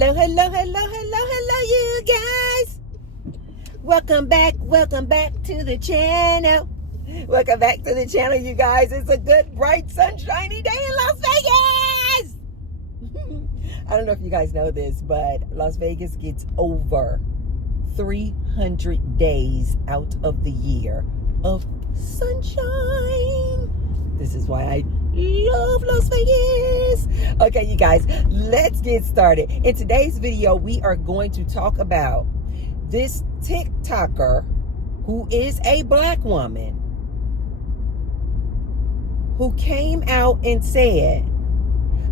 Hello, hello, hello, hello, hello, you guys. Welcome back to the channel. Welcome back to the channel, you guys. It's a good, bright, sunshiny day in Las Vegas. I don't know if you guys know this, but Las Vegas gets over 300 days out of the year of sunshine. This is why I love Las Vegas. Okay, you guys, let's get started. In today's video, we are going to talk about this TikToker who is a black woman who came out and said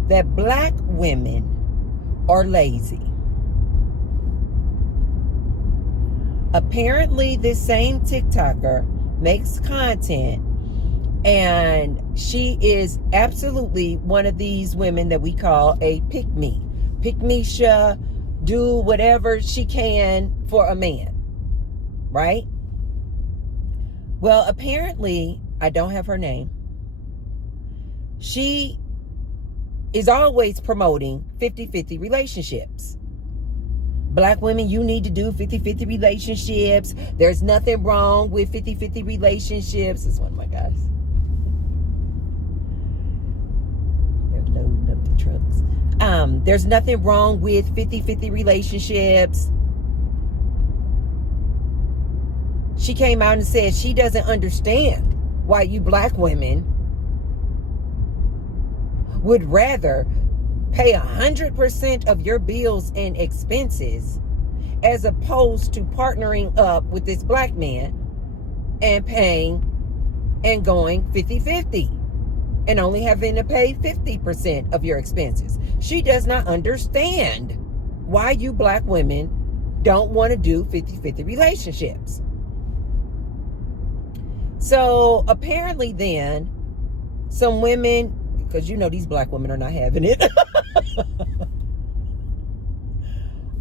that black women are lazy. Apparently, this same TikToker makes content, and she is absolutely one of these women that we call a pick-me. Pick-me-sha, do whatever she can for a man, right? Well, apparently, I don't have her name. She is always promoting 50-50 relationships. Black women, you need to do 50-50 relationships. There's nothing wrong with 50-50 relationships. This is one of my guys. They're loading up the trucks. There's nothing wrong with 50-50 relationships. She came out and said she doesn't understand why you black women would rather pay 100% of your bills and expenses as opposed to partnering up with this black man and paying and going 50-50 and only having to pay 50% of your expenses. She does not understand why you black women don't want to do 50-50 relationships. So apparently then some women, because you know these black women are not having it.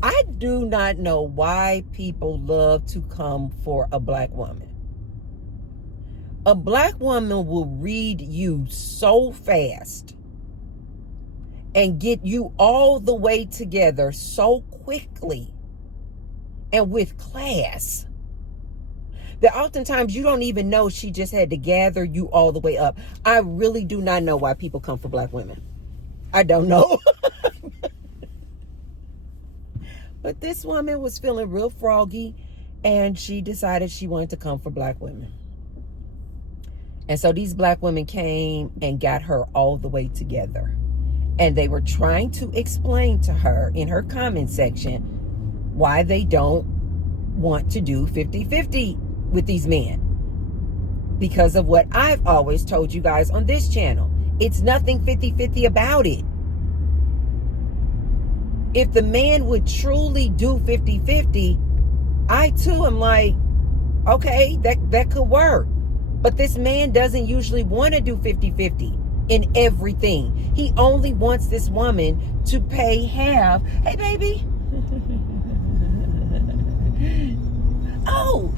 I do not know why people love to come for a black woman. A black woman will read you so fast and get you all the way together so quickly and with class that oftentimes you don't even know she just had to gather you all the way up. I really do not know why people come for black women. I don't know. But this woman was feeling real froggy, and she decided she wanted to come for black women. And so these black women came and got her all the way together. And they were trying to explain to her in her comment section why they don't want to do 50-50 with these men. Because of what I've always told you guys on this channel. It's nothing 50-50 about it. If the man would truly do 50-50, I too am like, okay, that could work. But this man doesn't usually want to do 50-50 in everything. He only wants this woman to pay half. Hey, baby. Oh,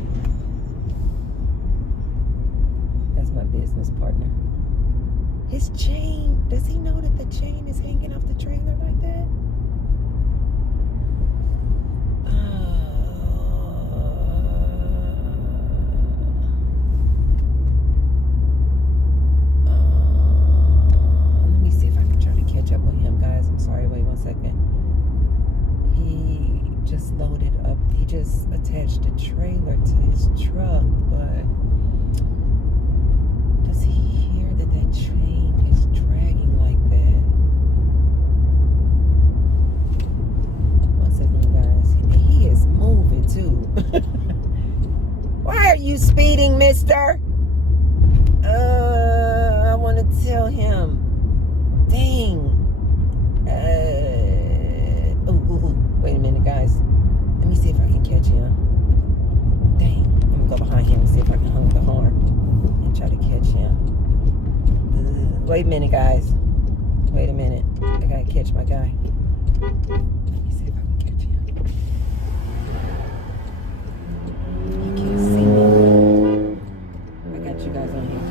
that's my business partner. His chain, does he know that the chain is hanging off the trailer like that? Let me see if I can try to catch up with him, guys. I'm sorry, wait 1 second. He just loaded up, he just attached a trailer to his truck, but does he hear that that chain is dragging like that? 1 second, you guys. He is moving too. Why are you speeding, mister? I want to tell him. Dang. Wait a minute, guys. Let me see if I can catch him. Dang. I'm going to go behind him and see if I can honk the horn and try to catch him. Wait a minute, guys. Wait a minute. I got to catch my guy. Let me see if I can catch him. He can't see me. I got you guys on here.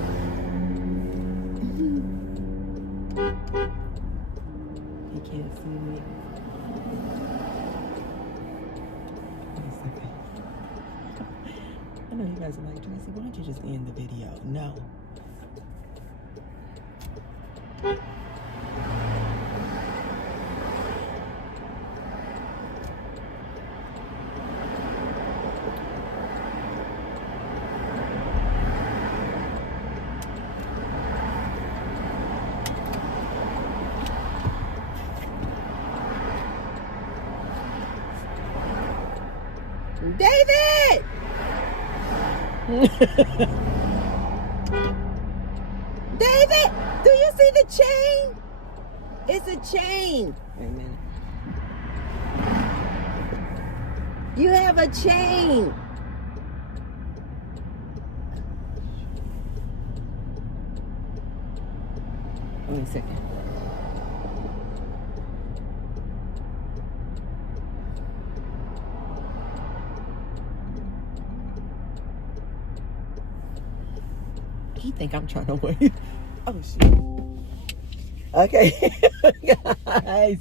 He can't see me. guys are like, Tracy, why don't you just end the video? No. David! David, do you see the chain? It's a chain. Wait a minute. You have a chain. Wait a second. He think I'm trying to wait. Oh shit. Okay, guys,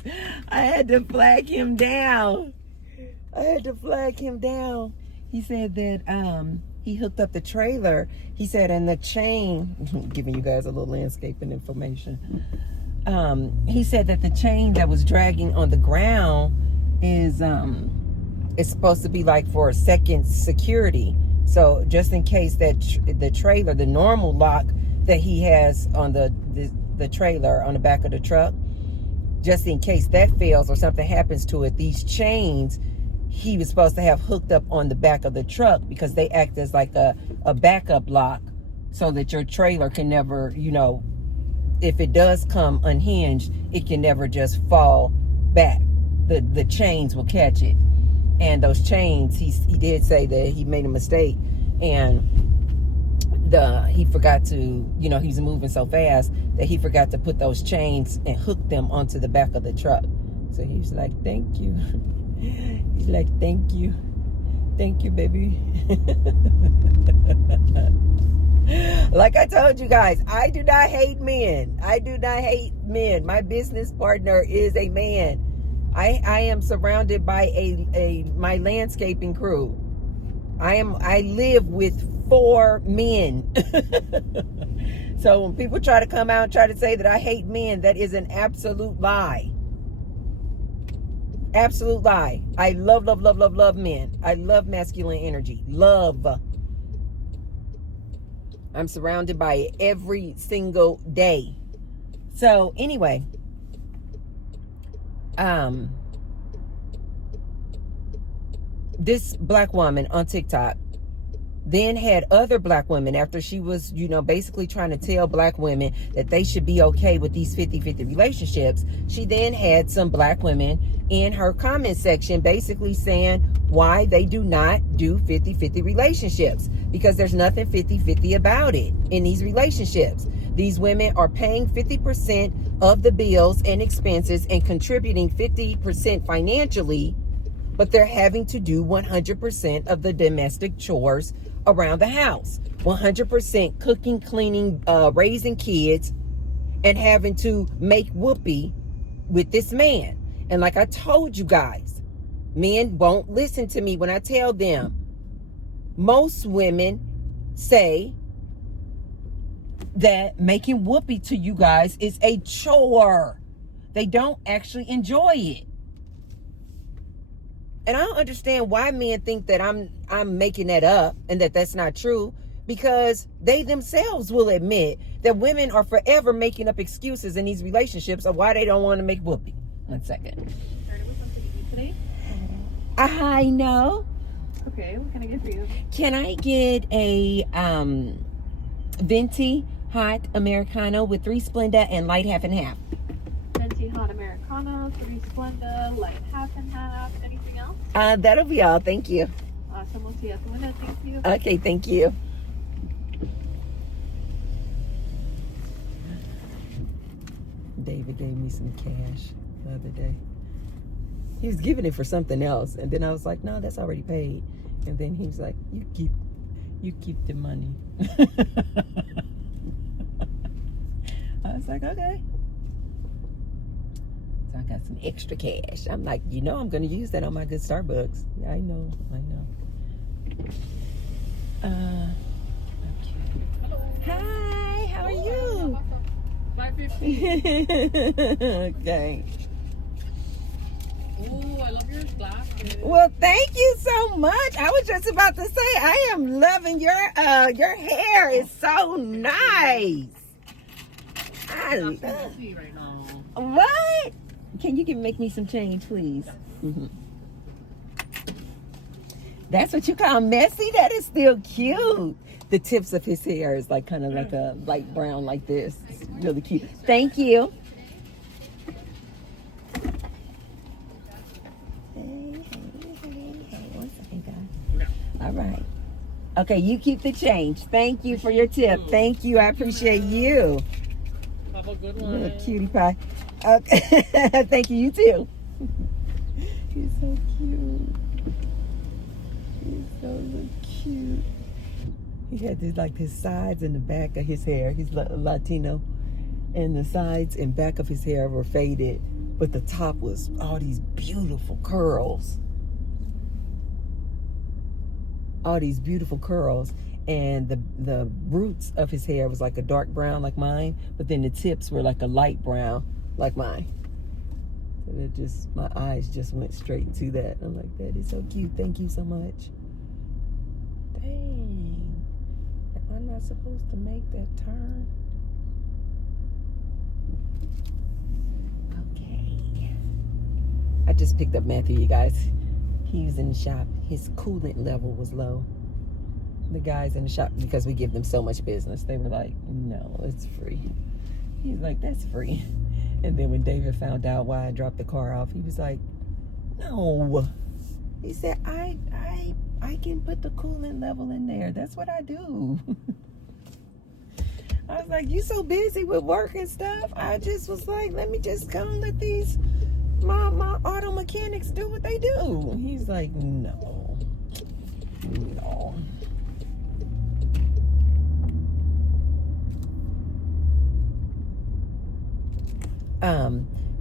I had to flag him down. He said that he hooked up the trailer. He said, and the chain, giving you guys a little landscaping information. He said that the chain that was dragging on the ground is it's supposed to be like for a second security. So just in case that the trailer, the normal lock that he has on the trailer on the back of the truck, just in case that fails or something happens to it, these chains he was supposed to have hooked up on the back of the truck because they act as like a backup lock so that your trailer can never, you know, if it does come unhinged, it can never just fall back. The chains will catch it. And those chains, he did say that he made a mistake and he forgot to, you know, he's moving so fast that he forgot to put those chains and hook them onto the back of the truck. So he's like, thank you. He's like, thank you, baby. Like I told you guys, I do not hate men. My business partner is a man. I am surrounded by my landscaping crew. I live with 4 men. So when people try to come out and try to say that I hate men, that is an absolute lie. Absolute lie. I love men. I love masculine energy. Love. I'm surrounded by it every single day. So anyway, this black woman on TikTok then had other black women, after she was, you know, basically trying to tell black women that they should be okay with these 50-50 relationships. She then had some black women in her comment section basically saying why they do not do 50-50 relationships, because there's nothing 50-50 about it in these relationships. These women are paying 50% of the bills and expenses and contributing 50% financially, but they're having to do 100% of the domestic chores around the house. 100% cooking, cleaning, raising kids, and having to make whoopee with this man. And like I told you guys, men won't listen to me when I tell them. Most women say that making whoopee to you guys is a chore. They don't actually enjoy it. And I don't understand why men think that I'm making that up and that that's not true, because they themselves will admit that women are forever making up excuses in these relationships of why they don't want to make whoopee. 1 second. Started with something to eat today? I know. Okay, what can I get for you? Can I get a venti hot Americano with 3 Splenda and light half and half? Venti hot Americano, 3 Splenda, light half and half. Anything else? That'll be all. Thank you. Awesome. We'll see you at the window. Thank you. Okay, thank you. David gave me some cash the other day. He was giving it for something else, and then I was like, no, that's already paid. And then he was like, you keep the money. I was like, okay. So I got some extra cash. I'm like, you know, I'm going to use that on my good Starbucks. Yeah, I know. Okay. Hi, how are you? 550. Okay. Oh, I love your glasses. Well, thank you so much. I was just about to say I am loving your hair. It's so nice. I I'm love. busy right now. What? Can you make me some change, please? Mm-hmm. That's what you call messy? That is still cute. The tips of his hair is like kind of like a light brown like this. It's really cute. Thank you. Hey. 1 second, guys. Okay. All right. Okay, you keep the change. Thank you for your tip. Thank you. I appreciate you. Have a good Little one. cutie pie. Okay. Thank you. You too. He's so cute. He's so cute. He had this like his sides and the back of his hair. He's Latino, and the sides and back of his hair were faded, but the top was all these beautiful curls. All these beautiful curls, and the roots of his hair was like a dark brown like mine, but then the tips were like a light brown like mine. So it just, my eyes just went straight to that. I'm like, that is so cute. Thank you so much. Dang. Am I not supposed to make that turn? Okay. I just picked up Matthew, you guys. He was in the shop. His coolant level was low. The guys in the shop, because we give them so much business, they were like, no, it's free. He's like, that's free. And then when David found out why I dropped the car off, he was like, no. He said, I can put the coolant level in there. That's what I do. I was like, you so busy with work and stuff. I just was like, let me just go and let these my auto mechanics do what they do. He's like, no.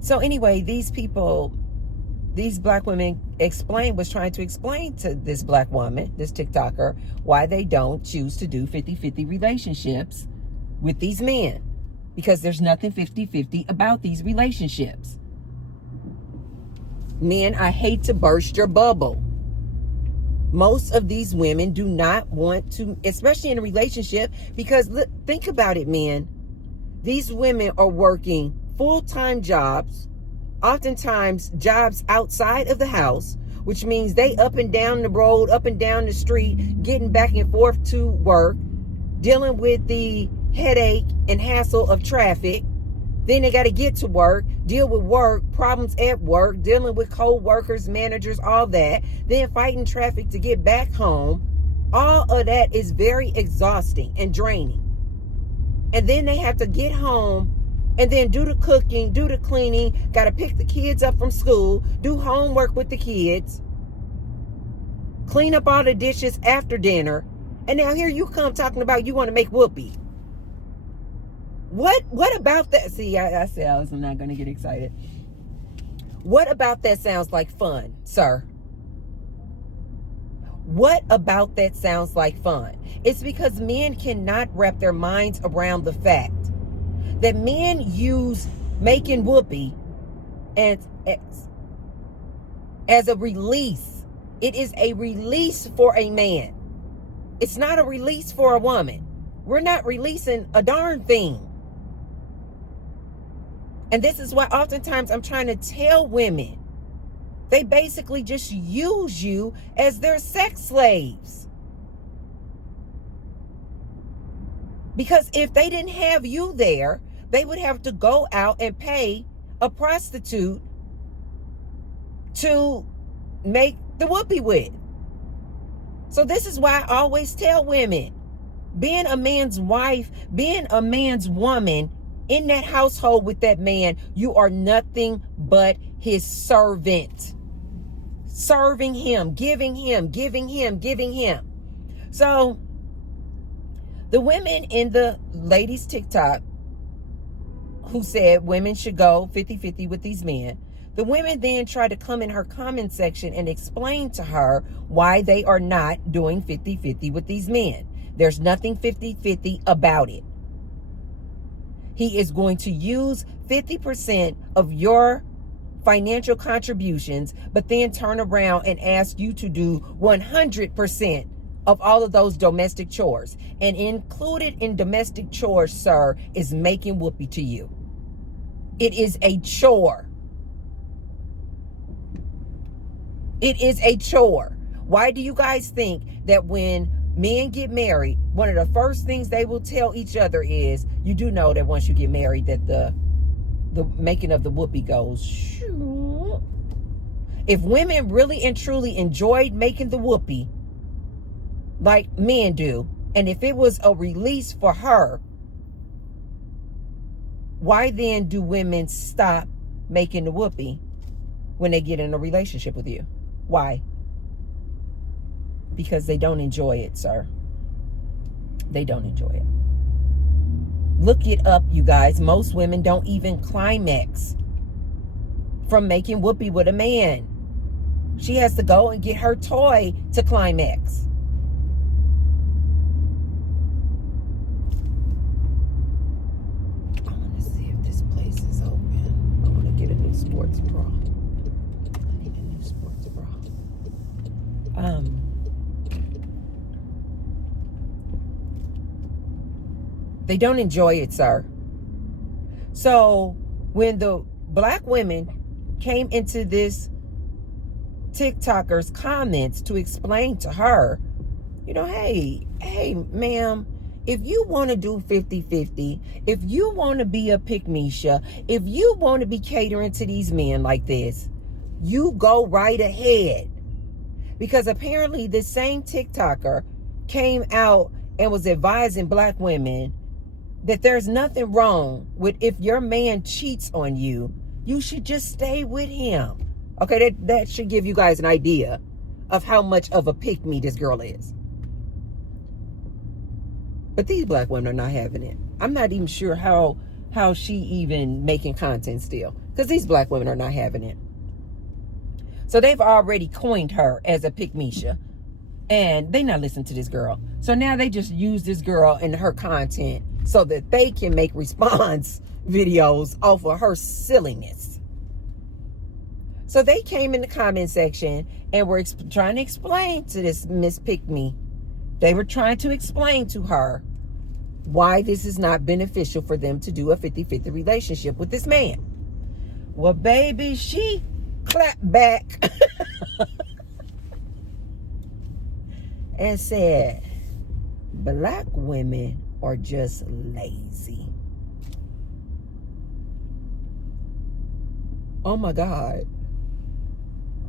So anyway, these people, these black women was trying to explain to this black woman, this TikToker, why they don't choose to do 50-50 relationships with these men. Because there's nothing 50-50 about these relationships. Men, I hate to burst your bubble. Most of these women do not want to, especially in a relationship, because think about it, men. These women are working full-time jobs, oftentimes jobs outside of the house, which means they up and down the road, up and down the street, getting back and forth to work, dealing with the headache and hassle of traffic. Then they got to get to work, deal with work, problems at work, dealing with co-workers, managers, all that. Then fighting traffic to get back home. All of that is very exhausting and draining. And then they have to get home and then do the cooking, do the cleaning, got to pick the kids up from school, do homework with the kids, clean up all the dishes after dinner. And now here you come talking about you want to make whoopee. What about that? See, I said I was not going to get excited. What about that sounds like fun, sir? What about that sounds like fun? It's because men cannot wrap their minds around the fact that men use making whoopee as a release. It is a release for a man. It's not a release for a woman. We're not releasing a darn thing. And this is why oftentimes I'm trying to tell women, they basically just use you as their sex slaves. Because if they didn't have you there, they would have to go out and pay a prostitute to make the whoopee with. So this is why I always tell women, being a man's wife, being a man's woman in that household with that man, you are nothing but his servant. Serving him, giving him. So the women in the ladies' TikTok who said women should go 50-50 with these men, The women then try to come in her comment section and explain to her why they are not doing 50-50 with these men. There's nothing 50-50 about it. He is going to use 50% of your financial contributions, but then turn around and ask you to do 100% of all of those domestic chores. And included in domestic chores, sir, is making whoopee to you. It is a chore. It is a chore. Why do you guys think that when men get married, one of the first things they will tell each other is, you do know that once you get married that the making of the whoopee goes shoo. If women really and truly enjoyed making the whoopee like men do, and if it was a release for her, why then do women stop making the whoopee when they get in a relationship with you? Why? Because they don't enjoy it, sir. They don't enjoy it. Look it up, you guys. Most women don't even climax from making whoopee with a man. She has to go and get her toy to climax. I want to see if this place is open. I want to get a new sports bra. I need a new sports bra. They don't enjoy it, sir. So when the black women came into this TikToker's comments to explain to her, you know, hey, ma'am, if you want to do 50-50, if you want to be a pick-me-sha, if you want to be catering to these men like this, you go right ahead. Because apparently this same TikToker came out and was advising black women that there's nothing wrong with, if your man cheats on you, you should just stay with him. Okay, that should give you guys an idea of how much of a pick-me this girl is. But these black women are not having it. I'm not even sure how she even making content still, because these black women are not having it. So they've already coined her as a pick-me-sha, and they not listen to this girl. So now they just use this girl and her content so that they can make response videos off of her silliness. So they came in the comment section and were trying to explain to this Miss Pick Me. They were trying to explain to her why this is not beneficial for them to do a 50-50 relationship with this man. Well, baby, she clapped back and said, black women are just lazy. Oh my God.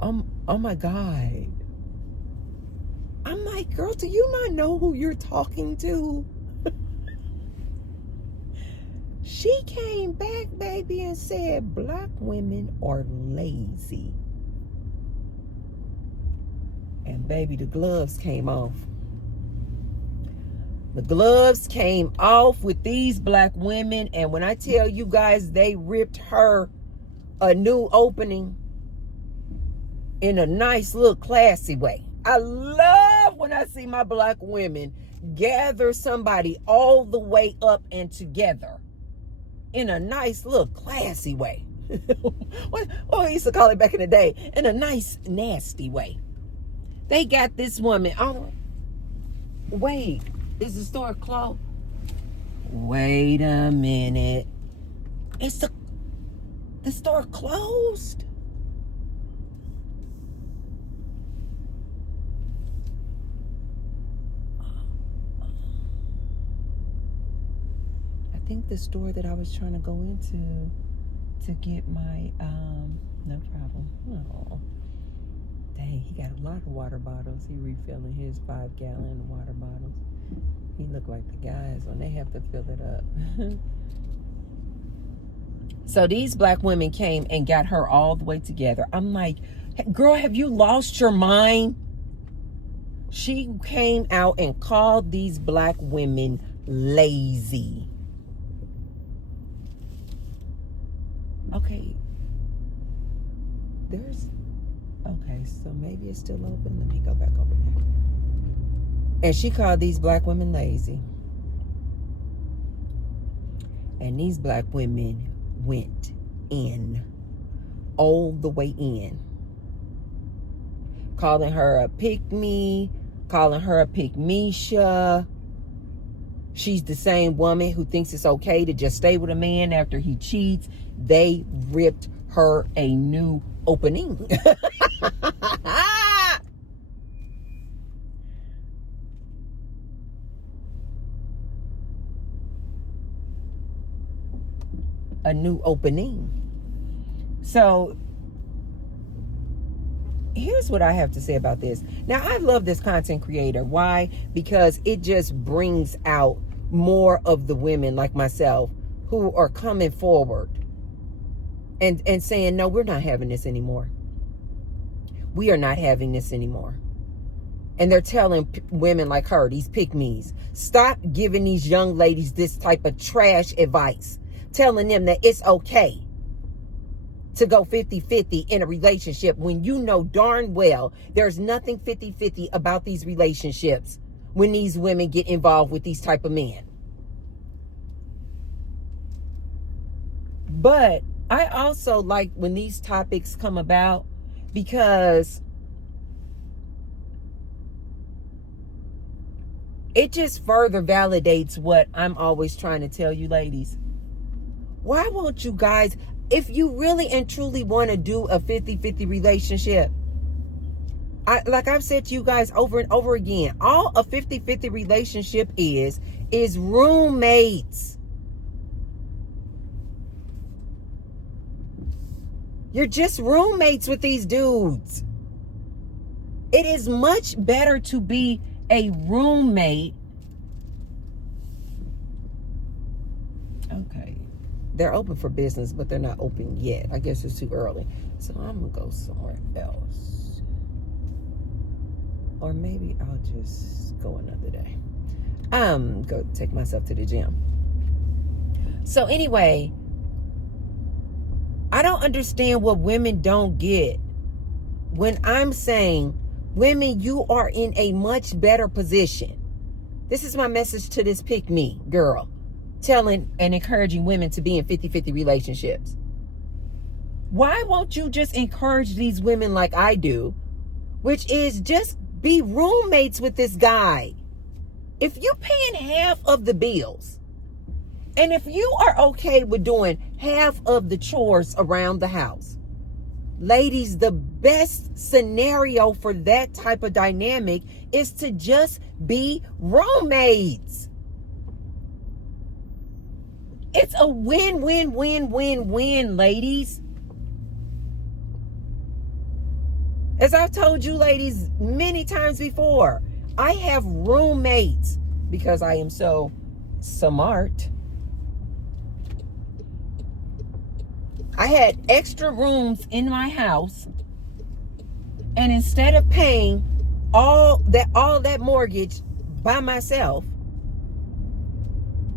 Oh my God. I'm like, girl, do you not know who you're talking to? She came back, baby, and said black women are lazy. And baby, the gloves came off. The gloves came off with these black women. And when I tell you guys, they ripped her a new opening in a nice little classy way. I love when I see my black women gather somebody all the way up and together in a nice little classy way. What I used to call it back in the day, in a nice nasty way. They got this woman. Oh, wait, is the store closed? Wait a minute. It's the store closed? I think the store that I was trying to go into to get my, no problem. Oh, dang, he got a lot of water bottles. He refilling his 5-gallon water bottles. He looked like the guys when they have to fill it up. So these black women came and got her all the way together. I'm like, girl, have you lost your mind? She came out and called these black women lazy. Okay. There's, okay, so maybe it's still open. Let me go back over there. And she called these black women lazy. And these black women went in, all the way in. Calling her a pick-me, calling her a pick-misha. She's the same woman who thinks it's okay to just stay with a man after he cheats. They ripped her a new opening. A new opening. So here's what I have to say about this. Now, I love this content creator. Why? Because it just brings out more of the women like myself who are coming forward and saying, no, we're not having this anymore. We are not having this anymore. And they're telling women like her, these pick-me's, stop giving these young ladies this type of trash advice. Telling them that it's okay to go 50-50 in a relationship when you know darn well there's nothing 50-50 about these relationships when these women get involved with these type of men. But I also like when these topics come about because it just further validates what I'm always trying to tell you ladies. Why won't you guys, if you really and truly want to do a 50-50 relationship, like I've said to you guys over and over again, all a 50-50 relationship is roommates. You're just roommates with these dudes. It is much better to be a roommate. Okay. They're open for business, but they're not open yet. I guess it's too early. So I'm going to go somewhere else. Or maybe I'll just go another day. Go take myself to the gym. So anyway, I don't understand what women don't get. When I'm saying, women, you are in a much better position. This is my message to this pick-me girl. Telling and encouraging women to be in 50-50 relationships. Why won't you just encourage these women like I do, which is just be roommates with this guy? If you're paying half of the bills, and if you are okay with doing half of the chores around the house, ladies, the best scenario for that type of dynamic is to just be roommates. It's a win-win-win-win-win, ladies. As I've told you ladies many times before, I have roommates because I am so smart. I had extra rooms in my house, and instead of paying all that mortgage by myself,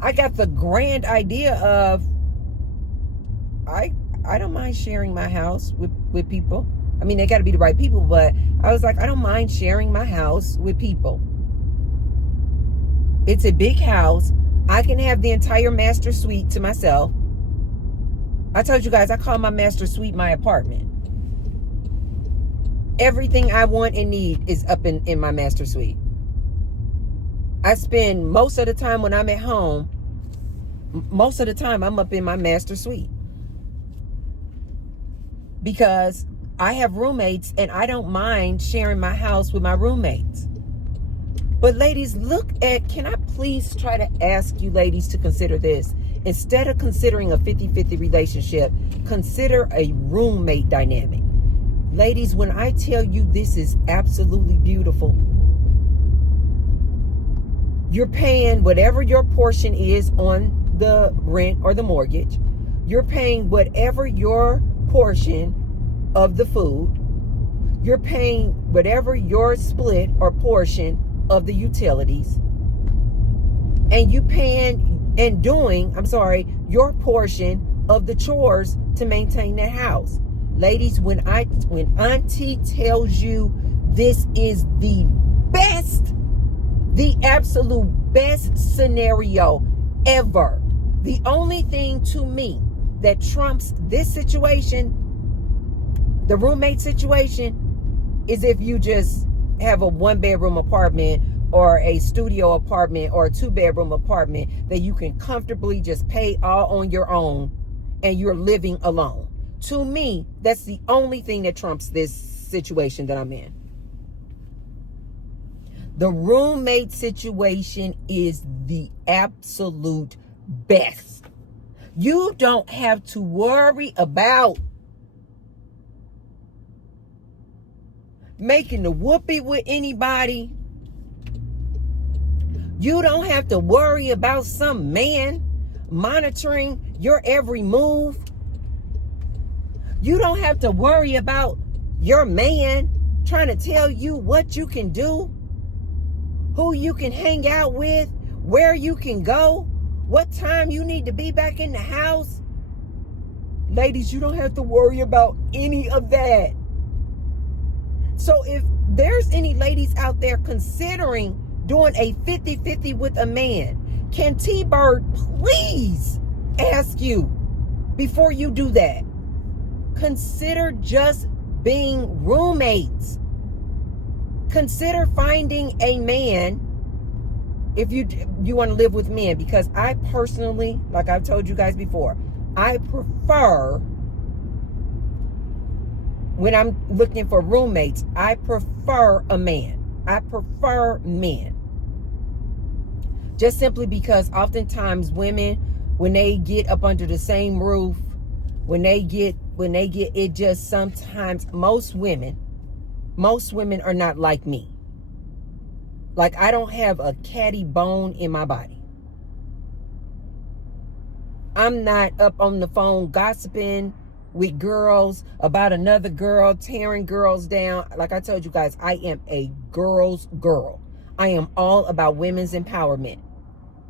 I got the grand idea of I don't mind sharing my house with people. I mean, they got to be the right people, but I was like, I don't mind sharing my house with people. It's a big house. I can have the entire master suite to myself. I told you guys, I call my master suite my apartment. Everything I want and need is up in my master suite. I spend most of the time when I'm at home, most of the time I'm up in my master suite. Because I have roommates and I don't mind sharing my house with my roommates. But ladies, can I please try to ask you ladies to consider this? Instead of considering a 50-50 relationship, consider a roommate dynamic. Ladies, when I tell you this is absolutely beautiful, you're paying whatever your portion is on the rent or the mortgage. You're paying whatever your portion of the food. You're paying whatever your split or portion of the utilities. And you paying your portion of the chores to maintain that house. Ladies, when auntie tells you this is the best, the absolute best scenario ever, the only thing to me that trumps this situation, the roommate situation, is if you just have a 1-bedroom apartment or a studio apartment or a 2-bedroom apartment that you can comfortably just pay all on your own and you're living alone. To me, that's the only thing that trumps this situation that I'm in. The roommate situation is the absolute best. You don't have to worry about making the whoopee with anybody. You don't have to worry about some man monitoring your every move. You don't have to worry about your man trying to tell you what you can do, who you can hang out with, where you can go, what time you need to be back in the house. Ladies, you don't have to worry about any of that. So if there's any ladies out there considering doing a 50-50 with a man, can T-Bird please ask you, before you do that, consider just being roommates. Consider finding a man if you want to live with men, because I personally, like I've told you guys before, I prefer, when I'm looking for roommates, I prefer a man. I prefer men. Just simply because oftentimes women, when they get up under the same roof, when they get it, just sometimes most women are not like me. Like, I don't have a catty bone in my body. I'm not up on the phone gossiping with girls about another girl, tearing girls down. Like I told you guys, I am a girl's girl. I am all about women's empowerment.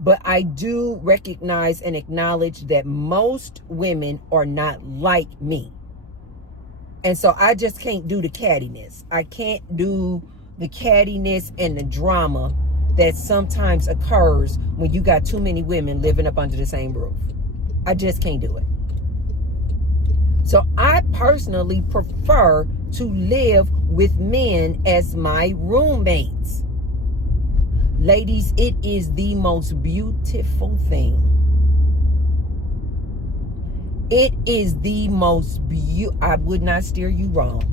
But I do recognize and acknowledge that most women are not like me. And so I just can't do the cattiness. I can't do the cattiness and the drama that sometimes occurs when you got too many women living up under the same roof. I just can't do it. So I personally prefer to live with men as my roommates. Ladies, it is the most beautiful thing. It is the most I would not steer you wrong.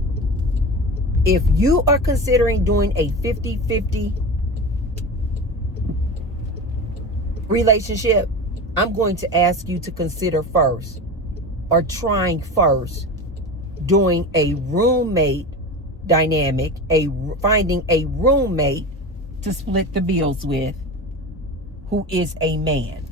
If you are considering doing a 50-50 relationship, I'm going to ask you to consider first, or trying first, doing a roommate dynamic, finding a roommate to split the bills with who is a man.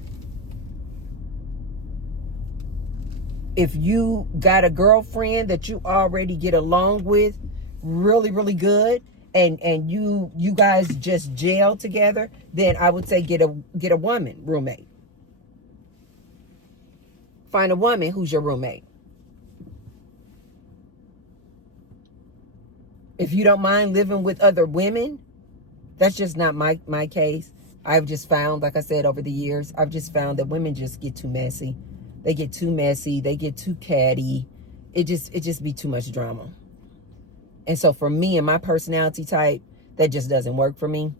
If you got a girlfriend that you already get along with really, really good, and you guys just gel together, then I would say get a woman roommate. Find a woman who's your roommate. If you don't mind living with other women, that's just not my case. I've just found, like I said, over the years, I've just found that women just get too messy. They get too messy. They get too catty. It just be too much drama. And so for me and my personality type, that just doesn't work for me.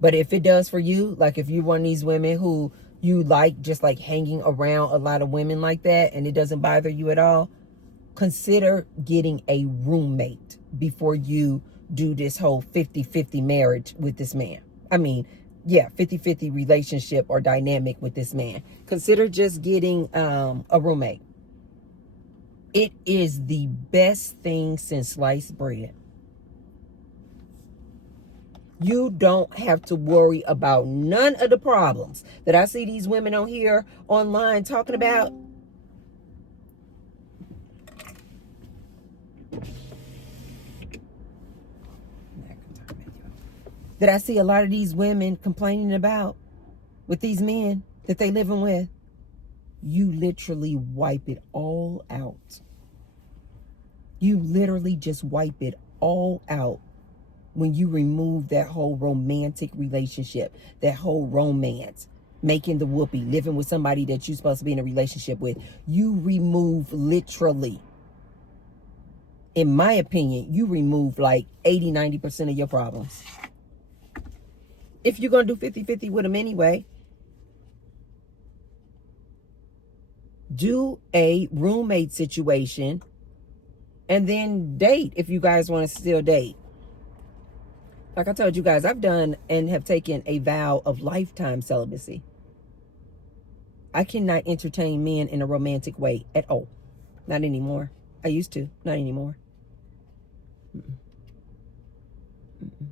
But if it does for you, like if you're one of these women who you like just like hanging around a lot of women like that and it doesn't bother you at all, consider getting a roommate before you do this whole 50-50 marriage with this man. I mean, yeah, 50-50 relationship or dynamic with this man. Consider just getting a roommate. It is the best thing since sliced bread. You don't have to worry about none of the problems that I see these women on here online talking about. That I see a lot of these women complaining about with these men that they living with. You literally wipe it all out You literally just wipe it all out when you remove that whole romantic relationship, that whole romance, making the whoopee, living with somebody that you're supposed to be in a relationship with. You remove literally, in my opinion, you remove like 80-90% of your problems. If you're going to do 50-50 with them anyway, do a roommate situation and then date if you guys want to still date. Like I told you guys, I've done and have taken a vow of lifetime celibacy. I cannot entertain men in a romantic way at all. Not anymore. I used to. Not anymore. Mm-mm. Mm-mm.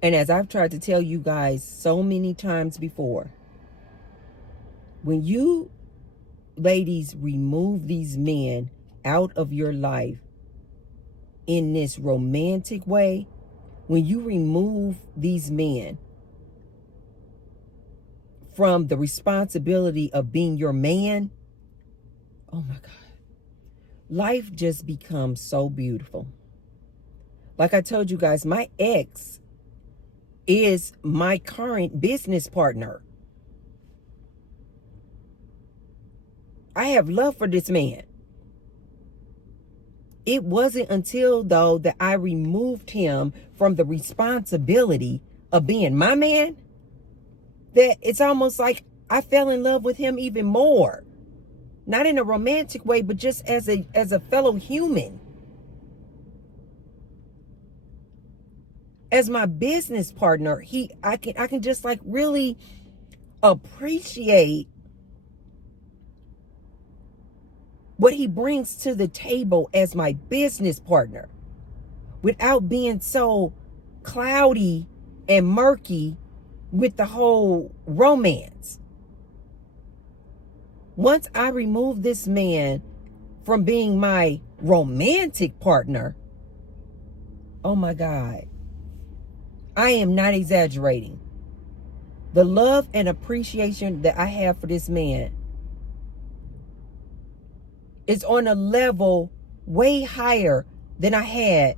And as I've tried to tell you guys so many times before, when you ladies remove these men out of your life in this romantic way, when you remove these men from the responsibility of being your man, oh my God, life just becomes so beautiful. Like I told you guys, my ex is my current business partner. I have love for this man. It wasn't until, though, that I removed him from the responsibility of being my man that it's almost like I fell in love with him even more. Not in a romantic way, but just as a fellow human. As my business partner, I can just like really appreciate what he brings to the table as my business partner without being so cloudy and murky with the whole romance. Once I remove this man from being my romantic partner, oh my God, I am not exaggerating. The love and appreciation that I have for this man is on a level way higher than I had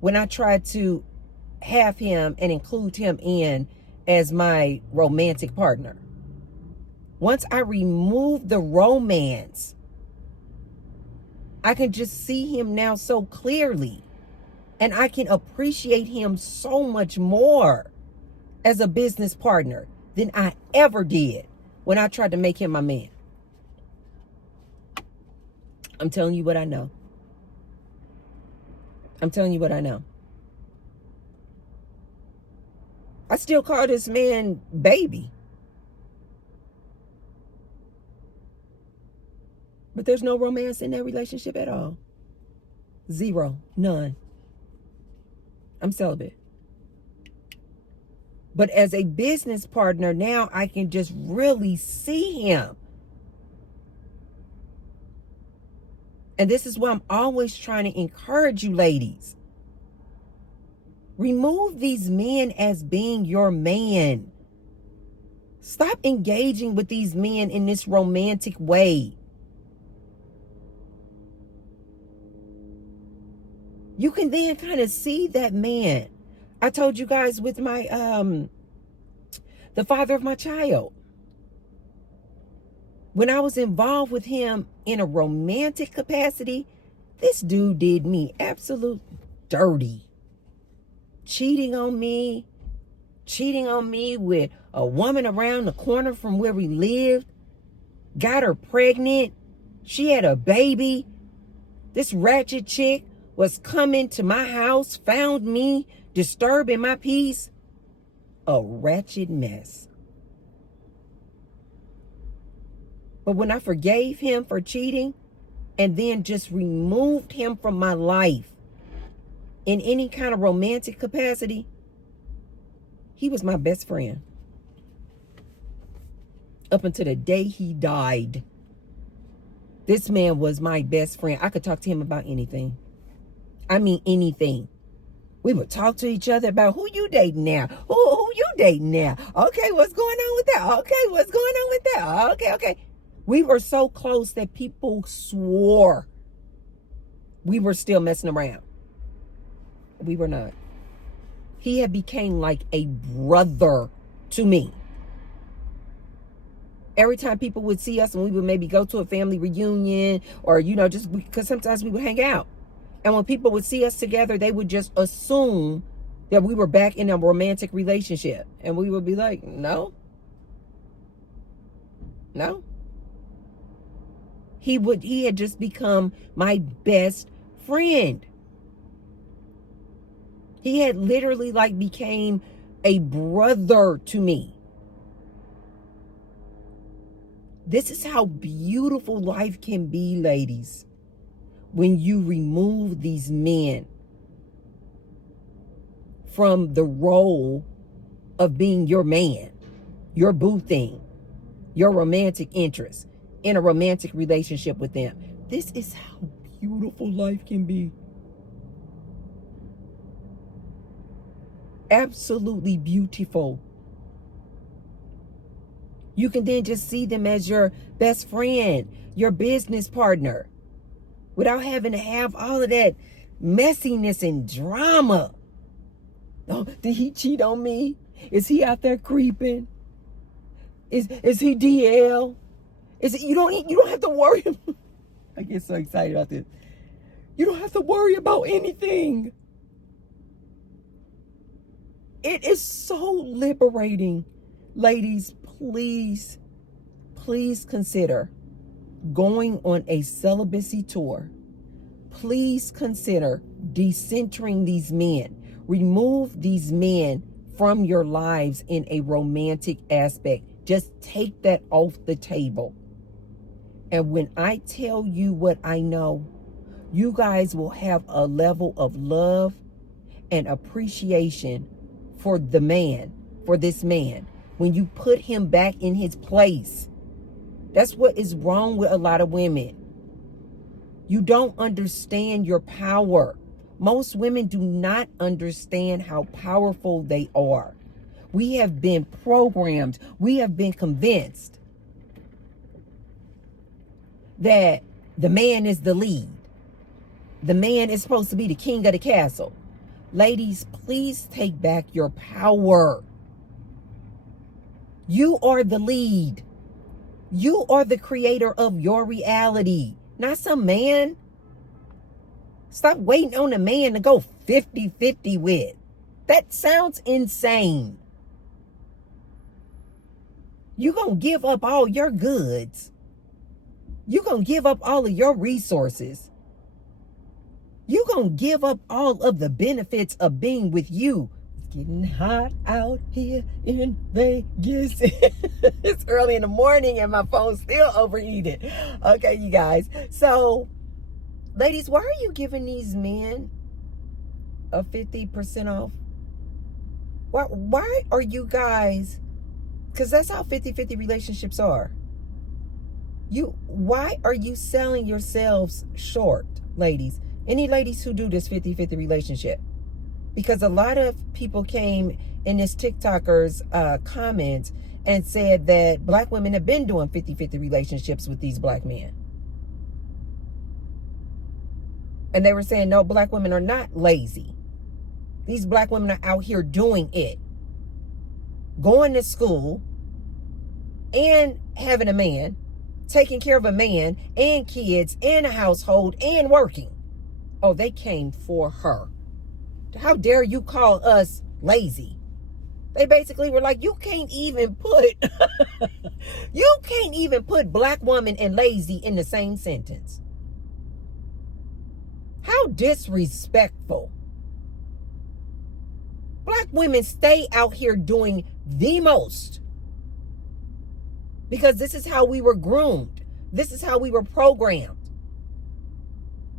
when I tried to have him and include him in as my romantic partner. Once I remove the romance, I can just see him now so clearly, and I can appreciate him so much more as a business partner than I ever did when I tried to make him my man. I'm telling you what I know. I'm telling you what I know. I still call this man baby. But there's no romance in that relationship at all. Zero. None. I'm celibate. But as a business partner, now I can just really see him. And this is why I'm always trying to encourage you ladies. Remove these men as being your man. Stop engaging with these men in this romantic way. You can then kind of see that man. I told you guys with my, the father of my child. When I was involved with him in a romantic capacity, this dude did me absolute dirty. Cheating on me with a woman around the corner from where we lived, got her pregnant. She had a baby. This ratchet chick was coming to my house, found me disturbing my peace. A ratchet mess. But when I forgave him for cheating and then just removed him from my life in any kind of romantic capacity, he was my best friend. Up until the day he died, this man was my best friend. I could talk to him about anything. I mean anything. We would talk to each other about who you dating now. Who you dating now? Okay, what's going on with that? Okay, what's going on with that? Okay. We were so close that people swore we were still messing around. We were not. He had became like a brother to me. Every time people would see us and we would maybe go to a family reunion or, just because sometimes we would hang out. And when people would see us together, they would just assume that we were back in a romantic relationship. And we would be like, no. He had just become my best friend. He had literally became a brother to me. This is how beautiful life can be, ladies, when you remove these men from the role of being your man, your boo thing, your romantic interest in a romantic relationship with them. This is how beautiful life can be. Absolutely beautiful. You can then just see them as your best friend, your business partner, without having to have all of that messiness and drama. Oh, did he cheat on me? Is he out there creeping? Is he DL? You don't have to worry. I get so excited about this. You don't have to worry about anything. It is so liberating. Ladies, please consider going on a celibacy tour. Please consider decentering these men. Remove these men from your lives in a romantic aspect. Just take that off the table. And when I tell you what I know, you guys will have a level of love and appreciation for the man, for this man, when you put him back in his place. That's what is wrong with a lot of women. You don't understand your power. Most women do not understand how powerful they are. We have been programmed, we have been convinced that the man is the lead. The man is supposed to be the king of the castle. Ladies, please take back your power. You are the lead. You are the creator of your reality, not some man. Stop waiting on a man to go 50-50 with. That sounds insane. You're going to give up all your goods. You're going to give up all of your resources. You're going to give up all of the benefits of being with you. It's getting hot out here in Vegas. It's early in the morning and my phone's still overheated. Okay, you guys. So, ladies, why are you giving these men a 50% off? Why are you guys, because that's how 50-50 relationships are. Why are you selling yourselves short, ladies? Any ladies who do this 50-50 relationship? Because a lot of people came in this TikToker's comments and said that black women have been doing 50-50 relationships with these black men. And they were saying, no, black women are not lazy. These black women are out here doing it. Going to school and having a man, taking care of a man and kids and a household and working. Oh, they came for her. How dare you call us lazy? They basically were like, you can't even put black woman and lazy in the same sentence. How disrespectful. Black women stay out here doing the most. Because this is how we were groomed. This is how we were programmed.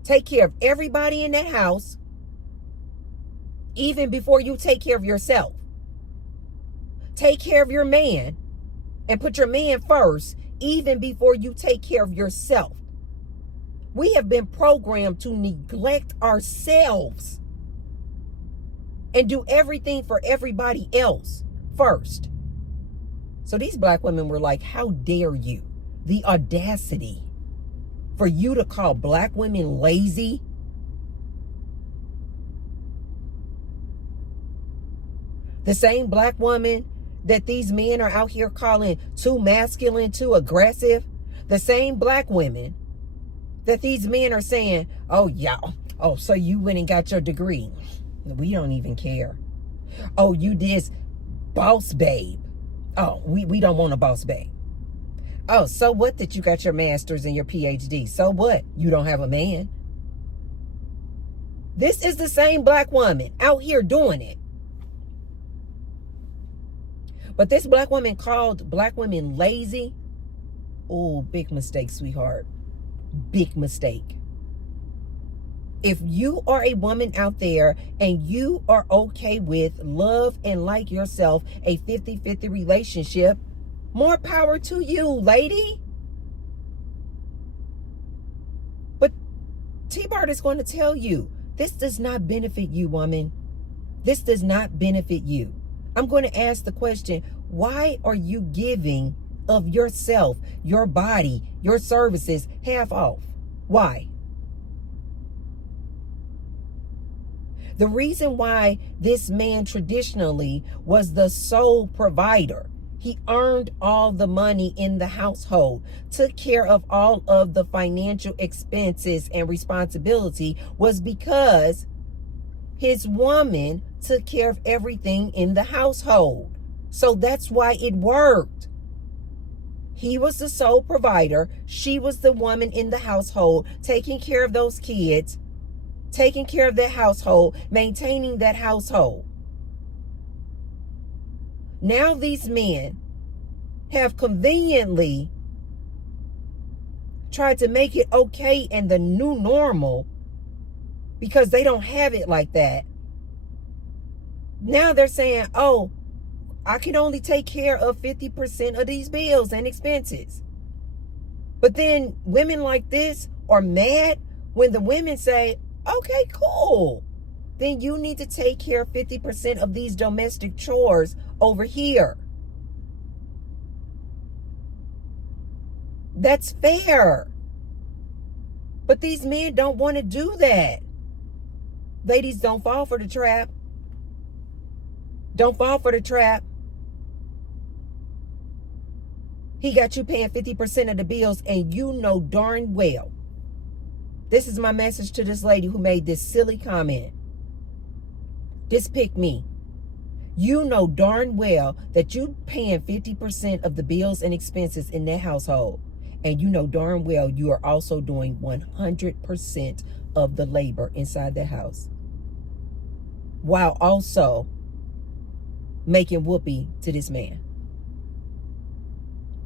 Take care of everybody in that house, even before you take care of yourself. Take care of your man and put your man first, even before you take care of yourself. We have been programmed to neglect ourselves and do everything for everybody else first. So these black women were like, how dare you? The audacity for you to call black women lazy The same black woman that these men are out here calling too masculine, too aggressive. The same black women that these men are saying, oh, yeah, oh, so you went and got your degree. We don't even care. Oh, you this boss babe. Oh, we don't want a boss babe. Oh, so what that you got your master's and your PhD? So what? You don't have a man. This is the same black woman out here doing it. But this black woman called black women lazy. Oh, big mistake, sweetheart. Big mistake. If you are a woman out there and you are okay with love and like yourself, a 50-50 relationship, more power to you, lady. But T-Bart is going to tell you, this does not benefit you, woman. This does not benefit you. I'm going to ask the question, why are you giving of yourself, your body, your services half off? Why? The reason why this man traditionally was the sole provider, he earned all the money in the household, took care of all of the financial expenses and responsibility, was because his woman took care of everything in the household. So that's why it worked. He was the sole provider. She was the woman in the household, taking care of those kids, taking care of that household, maintaining that household. Now these men have conveniently tried to make it okay and the new normal because they don't have it like that. Now they're saying, oh, I can only take care of 50% of these bills and expenses. But then women like this are mad when the women say, okay, cool. Then you need to take care of 50% of these domestic chores over here. That's fair. But these men don't want to do that. Ladies, don't fall for the trap. Don't fall for the trap. He got you paying 50% of the bills, and you know darn well. This is my message to this lady who made this silly comment. This pick me. You know darn well that you paying 50% of the bills and expenses in that household. And you know darn well you are also doing 100% of the labor inside the house. While also making whoopee to this man.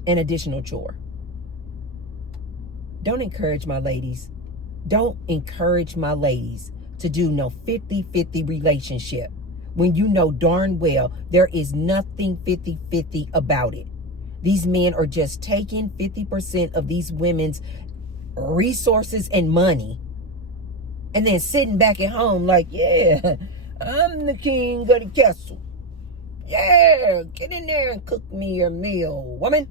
An additional chore. Don't encourage my ladies. Don't encourage my ladies to do no 50-50 relationship when you know darn well there is nothing 50-50 about it. These men are just taking 50% of these women's resources and money and then sitting back at home like, yeah, I'm the king of the castle. Yeah, get in there and cook me a meal, woman.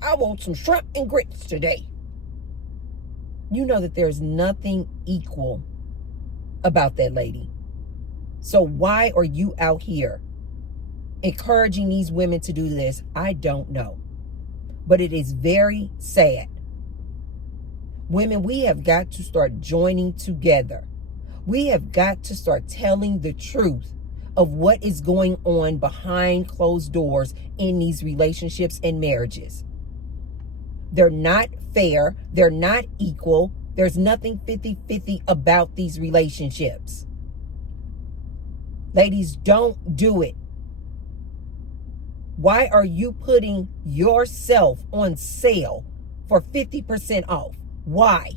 I want some shrimp and grits today. You know that there's nothing equal about that lady. So why are you out here encouraging these women to do this? I don't know. But it is very sad. Women, we have got to start joining together. We have got to start telling the truth of what is going on behind closed doors in these relationships and marriages. They're not fair. They're not equal. There's nothing 50-50 about these relationships. Ladies, don't do it. Why are you putting yourself on sale for 50% off? Why?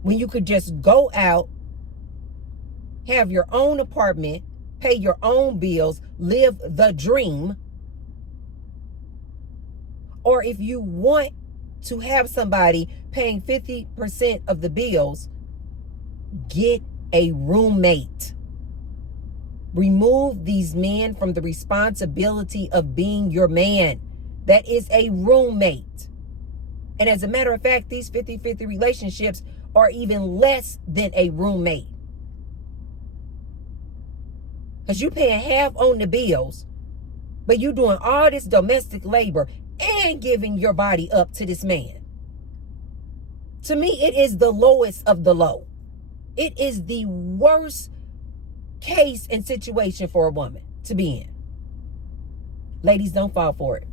When you could just go out, have your own apartment, pay your own bills, live the dream. Or if you want to have somebody paying 50% of the bills, get a roommate. Remove these men from the responsibility of being your man. That is a roommate. And as a matter of fact, these 50-50 relationships are even less than a roommate. Because you paying half on the bills, but you doing all this domestic labor and giving your body up to this man. To me, it is the lowest of the low. It is the worst case and situation for a woman to be in. Ladies, don't fall for it.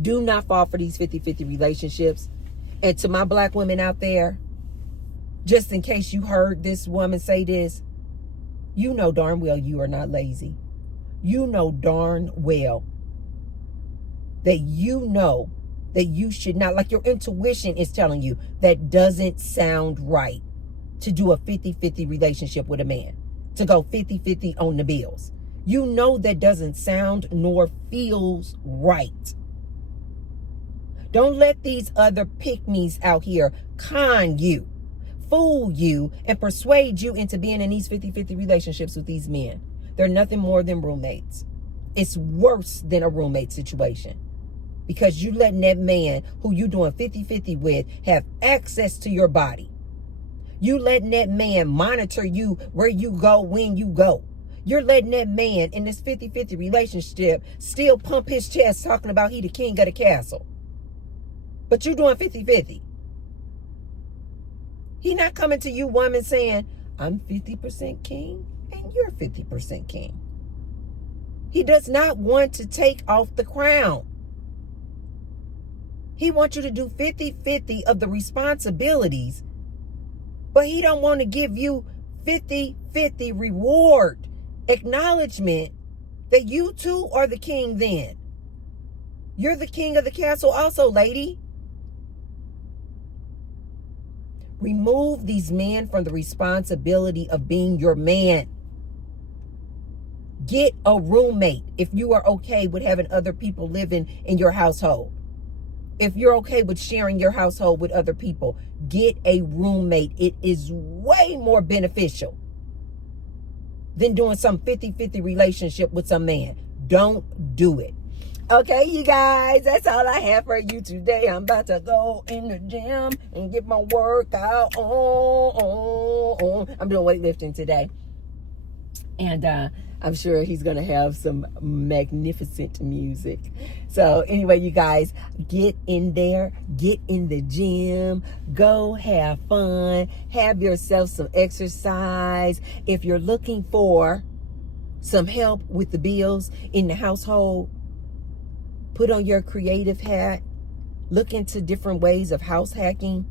Do not fall for these 50-50 relationships. And to my black women out there, just in case you heard this woman say this, you know darn well you are not lazy. You know darn well that you know that you should not, like your intuition is telling you, that doesn't sound right to do a 50-50 relationship with a man, to go 50-50 on the bills. You know that doesn't sound nor feels right. Don't let these other pick-me's out here con you, fool you, and persuade you into being in these 50-50 relationships with these men. They're nothing more than roommates. It's worse than a roommate situation, because you letting that man who you doing 50-50 with have access to your body. You letting that man monitor you where you go, when you go. You're letting that man in this 50-50 relationship still pump his chest talking about he the king of the castle. But you doing 50-50. He not coming to you, woman, saying, I'm 50% king and you're 50% king. He does not want to take off the crown. He wants you to do 50-50 of the responsibilities, but he don't want to give you 50-50 reward, acknowledgement that you too are the king then. You're the king of the castle also, lady. Remove these men from the responsibility of being your man. Get a roommate if you are okay with having other people living in your household. If you're okay with sharing your household with other people, get a roommate. It is way more beneficial than doing some 50-50 relationship with some man. Don't do it. Okay, you guys, that's all I have for you today. I'm about to go in the gym and get my workout on. I'm doing weightlifting today. And I'm sure he's going to have some magnificent music. So anyway, you guys, get in there, get in the gym, go have fun, have yourself some exercise. If you're looking for some help with the bills in the household, put on your creative hat, look into different ways of house hacking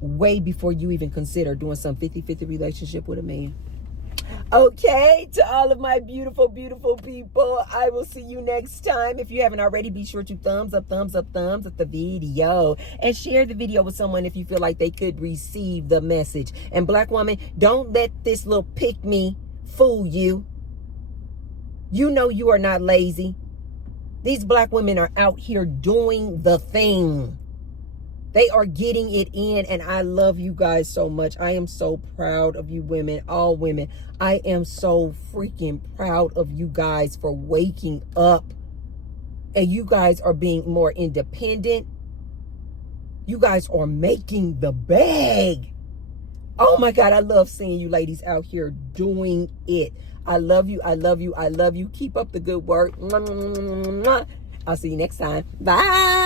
way before you even consider doing some 50-50 relationship with a man. Okay, to all of my beautiful, beautiful people, I will see you next time. If you haven't already, be sure to thumbs up the video and share the video with someone if you feel like they could receive the message. And black woman, don't let this little pick-me fool you. You know you are not lazy. These black women are out here doing the thing. They are getting it in, and I love you guys so much. I am so proud of you women, all women. I am so freaking proud of you guys for waking up. And you guys are being more independent. You guys are making the bag. Oh my God, I love seeing you ladies out here doing it. I love you. I love you. I love you. Keep up the good work. I'll see you next time. Bye.